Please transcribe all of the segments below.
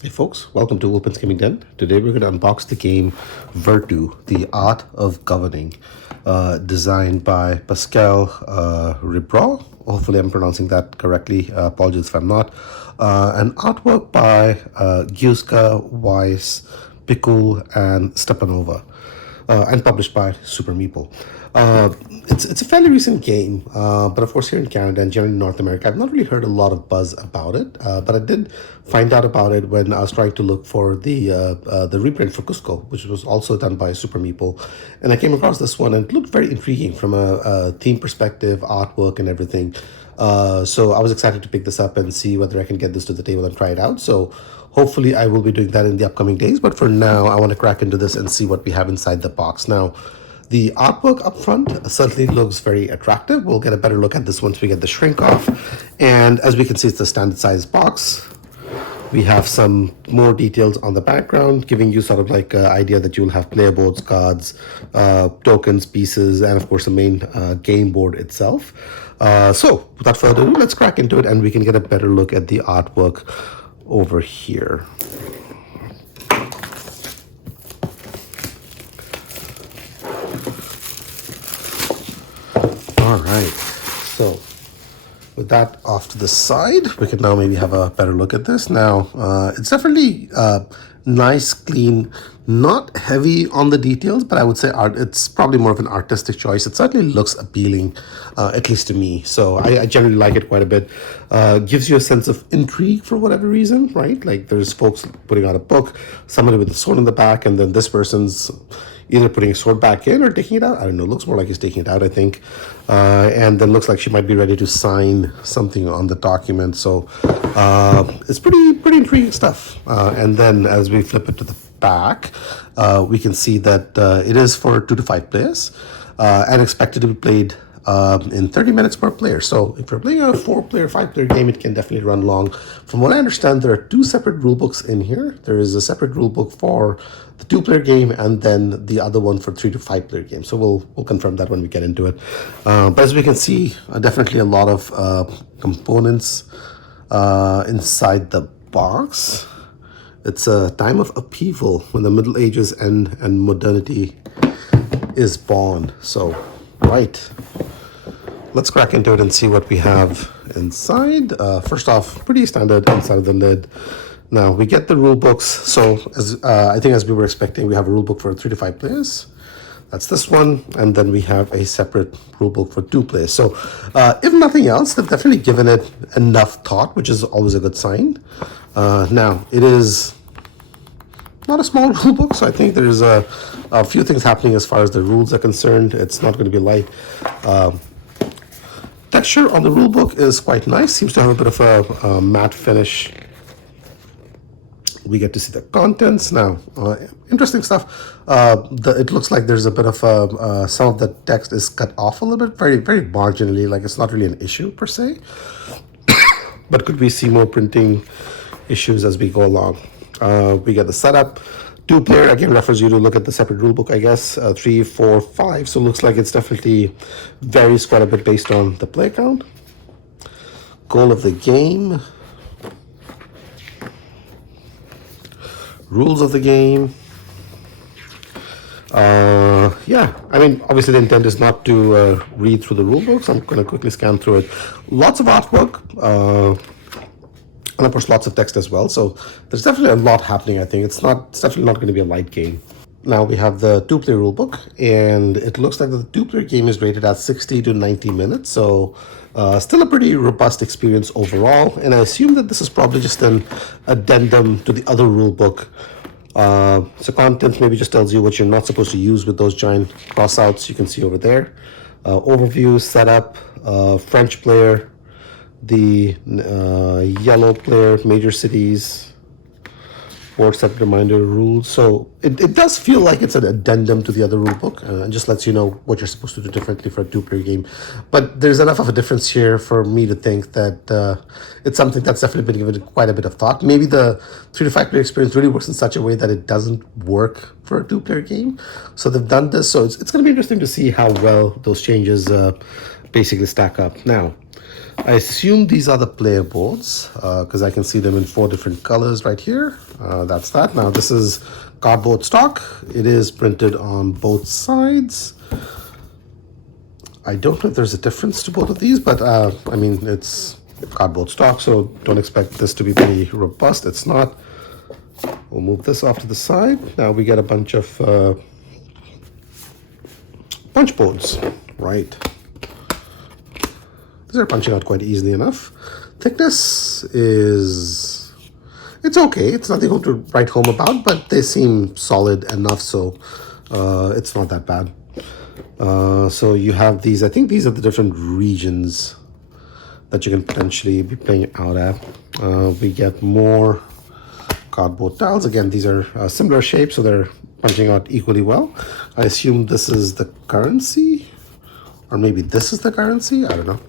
Hey folks, welcome to Open Gaming Den. Today we're going to unbox the game Virtù, The Art of Governing, designed by Pascal Ribral. Hopefully I'm pronouncing that correctly. Apologies if I'm not. An artwork by Giuska, Weiss, Pikul, and Stepanova, and published by Super Meeple. It's a fairly recent game, but of course here in Canada and generally North America, I've not really heard a lot of buzz about it. But I did find out about it when I was trying to look for the reprint for Cusco, which was also done by Super Meeple, and I came across this one and it looked very intriguing from a theme perspective, artwork, and everything. So I was excited to pick this up and see whether I can get this to the table and try it out. So hopefully I will be doing that in the upcoming days. But for now, I want to crack into this and see what we have inside the box. Now, the artwork up front certainly looks very attractive. We'll get a better look at this once we get the shrink off. And as we can see, it's a standard size box. We have some more details on the background, giving you sort of like an idea that you will have player boards, cards, tokens, pieces, and of course the main game board itself. So without further ado, let's crack into it and we can get a better look at the artwork over here. All right, so with that off to the side, we can now maybe have a better look at this. Now, it's definitely nice, clean, not heavy on the details, but I would say it's probably more of an artistic choice. It certainly looks appealing, at least to me. So I generally like it quite a bit. Gives you a sense of intrigue for whatever reason, right? Like there's folks putting out a book, somebody with a sword in the back, and then this person's either putting a sword back in or taking it out. I don't know. Looks more like he's taking it out, I think. And then looks like she might be ready to sign something on the document. So it's pretty intriguing stuff. And then as we flip it to the back, we can see that it is for 2 to 5 players and expected to be played in 30 minutes per player. So if you're playing a 4-player, 5-player game, it can definitely run long. From what I understand, there are 2 separate rule books in here. There is a separate rule book for the 2-player game and then the other one for 3 to 5-player game. So we'll confirm that when we get into it. But as we can see, definitely a lot of components inside the box. It's a time of upheaval when the Middle Ages end and modernity is born. So, right. Let's crack into it and see what we have inside. First off, pretty standard inside of the lid. Now, we get the rule books. So, I think as we were expecting, we have a rule book for 3 to 5 players. That's this one. And then we have a separate rule book for 2 players. So, if nothing else, they've definitely given it enough thought, which is always a good sign. Now, it is not a small rule book, so I think there's a few things happening as far as the rules are concerned. It's not going to be light. Texture on the rule book is quite nice. Seems to have a bit of a matte finish. We get to see the contents now. Interesting stuff. It looks like there's a bit of some of the text is cut off a little bit, very marginally. Like it's not really an issue per se. But could we see more printing issues as we go along? We get the setup. 2-player again refers you to look at the separate rulebook, I guess. 3, 4, 5. So it looks like it's definitely varies quite a bit based on the play count. Goal of the game. Rules of the game. Yeah, I mean, obviously the intent is not to read through the rulebooks. I'm going to quickly scan through it. Lots of artwork. And of course, lots of text as well. So there's definitely a lot happening, I think. It's definitely not going to be a light game. Now we have the 2-player rulebook, and it looks like the 2-player game is rated at 60 to 90 minutes. So still a pretty robust experience overall. And I assume that this is probably just an addendum to the other rulebook. So contents maybe just tells you what you're not supposed to use with those giant crossouts you can see over there. Overview, setup, French player, the yellow player, major cities, board set reminder rules. So it does feel like it's an addendum to the other rule book and just lets you know what you're supposed to do differently for a 2-player game. But there's enough of a difference here for me to think that it's something that's definitely been given quite a bit of thought. Maybe the 3 to 5 player experience really works in such a way that it doesn't work for a 2-player game. So they've done this. So it's going to be interesting to see how well those changes basically stack up. Now, I assume these are the player boards because I can see them in 4 different colors right here. That's that. Now this is cardboard stock. It is printed on both sides. I don't know if there's a difference to both of these, but I mean, it's cardboard stock, so don't expect this to be very robust. It's not. We'll move this off to the side. Now we get a bunch of punch boards, right? These are punching out quite easily enough. Thickness is, it's okay. It's nothing to write home about, but they seem solid enough, so it's not that bad. So you have these, I think these are the different regions that you can potentially be playing out at. We get more cardboard tiles. Again, these are similar shapes, so they're punching out equally well. I assume this is the currency, or maybe this is the currency. I don't know.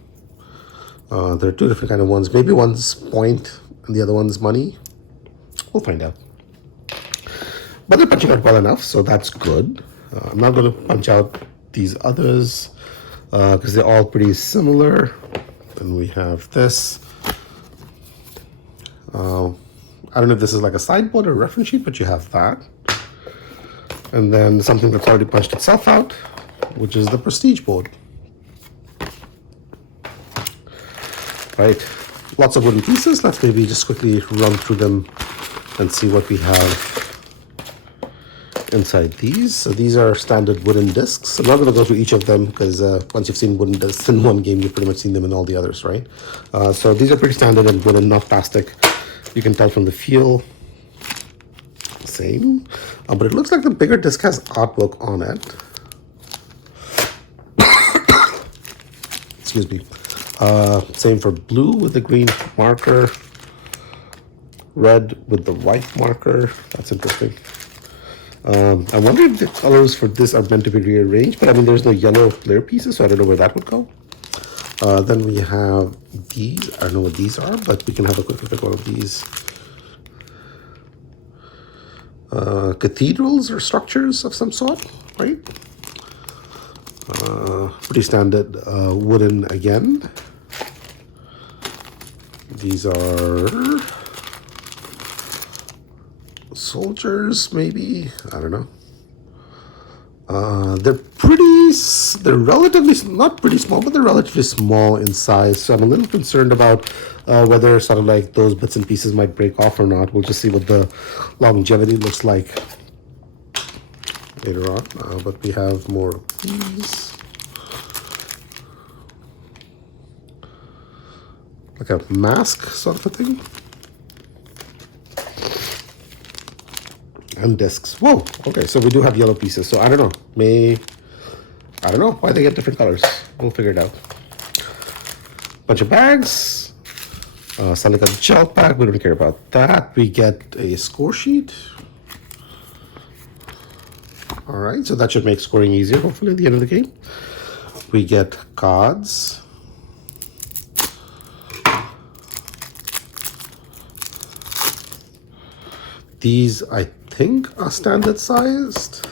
There are 2 different kind of ones. Maybe one's point and the other one's money. We'll find out. But they're punching out well enough, so that's good. I'm not going to punch out these others because they're all pretty similar. Then we have this. I don't know if this is like a sideboard or a reference sheet, but you have that. And then something that's already punched itself out, which is the prestige board. Right, lots of wooden pieces. Let's maybe just quickly run through them and see what we have inside these. So these are standard wooden discs. I'm not going to go through each of them because once you've seen wooden discs in one game, you've pretty much seen them in all the others, right? So these are pretty standard and wooden, not plastic. You can tell from the feel. Same. But it looks like the bigger disc has artwork on it. Excuse me. Same for blue with the green marker, red with the white marker. That's interesting. I wonder if the colors for this are meant to be rearranged, but I mean, there's no yellow layer pieces, so I don't know where that would go. Then we have these. I don't know what these are, but we can have a quick look at one of these. Cathedrals or structures of some sort, right? Pretty standard wooden again. These are soldiers, maybe. I don't know. They're relatively, not pretty small, but they're relatively small in size. So I'm a little concerned about whether sort of like those bits and pieces might break off or not. We'll just see what the longevity looks like later on. But we have more of these. Like a mask sort of a thing. And discs. Whoa, okay, so we do have yellow pieces. So I don't know. I don't know why they get different colors. We'll figure it out. Bunch of bags. Something like a gel pack. We don't care about that. We get a score sheet. All right, so that should make scoring easier, hopefully, at the end of the game. We get cards. These, I think, are standard sized.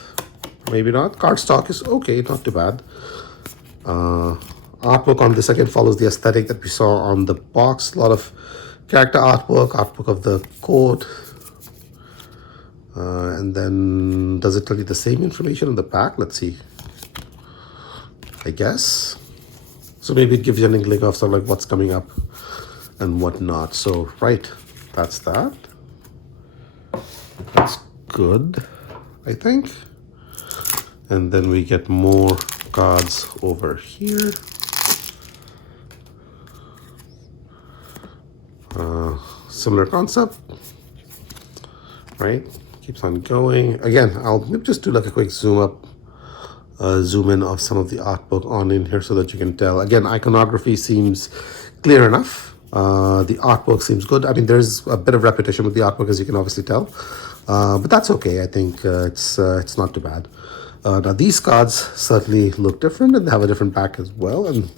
Maybe not. Cardstock is okay, not too bad. Artwork on this again follows the aesthetic that we saw on the box. A lot of character artwork, artwork of the code. And then, does it tell you the same information on the back? Let's see. I guess. So maybe it gives you an inkling of sort of like what's coming up and whatnot. So, right, that's that. That's good, I think. And then we get more cards over here. Similar concept, right? Keeps on going. Again, I'll just do like a quick zoom up, zoom in of some of the artwork on in here so that you can tell. Again, iconography seems clear enough. The artwork seems good. I mean, there's a bit of repetition with the artwork, as you can obviously tell. But that's okay. I think it's not too bad. Now these cards certainly look different and they have a different back as well. And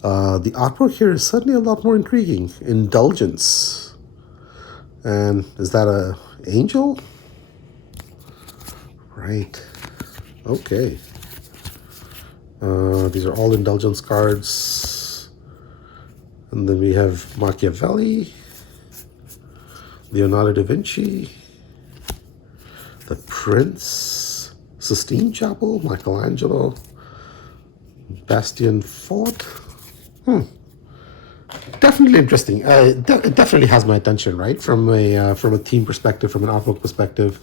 the artwork here is certainly a lot more intriguing. Indulgence. And is that a angel? Right. Okay. These are all indulgence cards. And then we have Machiavelli, Leonardo da Vinci, the Prince, Sistine Chapel, Michelangelo, Bastion Fort. Definitely interesting. It definitely has my attention, right? From a theme perspective, from an artwork perspective.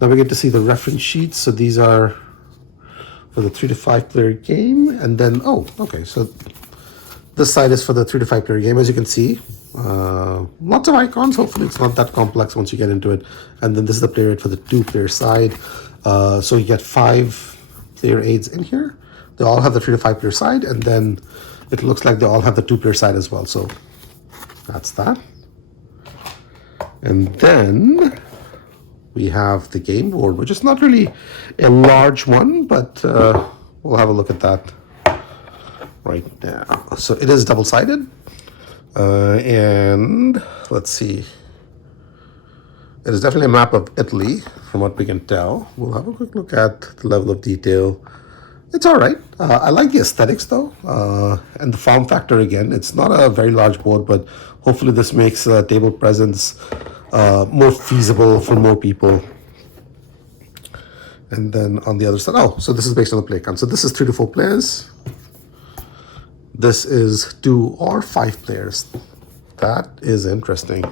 Now we get to see the reference sheets. So these are for the 3 to 5 player game, and then okay. So this side is for the 3 to 5 player game, as you can see. Lots of icons. Hopefully, it's not that complex once you get into it. And then this is the player aid for the 2 player side. So you get 5 player aids in here. They all have the 3 to 5 player side, and then it looks like they all have the 2 player side as well. So that's that. And then we have the game board, which is not really a large one, but we'll have a look at that right now. So it is double-sided. And let's see. It is definitely a map of Italy, from what we can tell. We'll have a quick look at the level of detail. It's all right. I like the aesthetics, though, and the form factor again. It's not a very large board, but hopefully this makes table presence more feasible for more people. And then on the other side, so this is based on the play count. So this is 3 to 4 players. This is 2 or 5 players. That is interesting,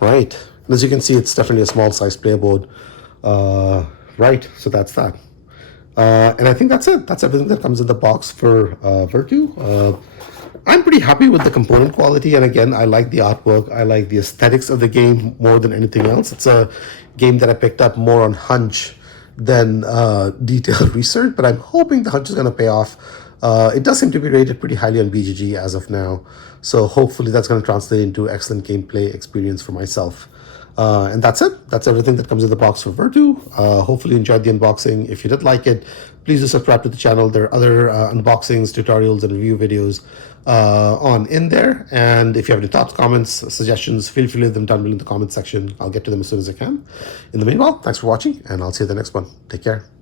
right? And as you can see, it's definitely a small size playboard, right? So that's that. And I think that's it. That's everything that comes in the box for Virtù. I'm pretty happy with the component quality, and again, I like the artwork. I like the aesthetics of the game more than anything else. It's a game that I picked up more on hunch than detailed research, but I'm hoping the hunch is going to pay off. It does seem to be rated pretty highly on BGG as of now, so hopefully that's going to translate into excellent gameplay experience for myself. And that's it. That's everything that comes in the box for Virtù. Hopefully you enjoyed the unboxing. If you did like it, please do subscribe to the channel. There are other unboxings, tutorials, and review videos on in there. And if you have any thoughts, comments, suggestions, feel free to leave them down below in the comment section. I'll get to them as soon as I can. In the meanwhile, thanks for watching, and I'll see you in the next one. Take care.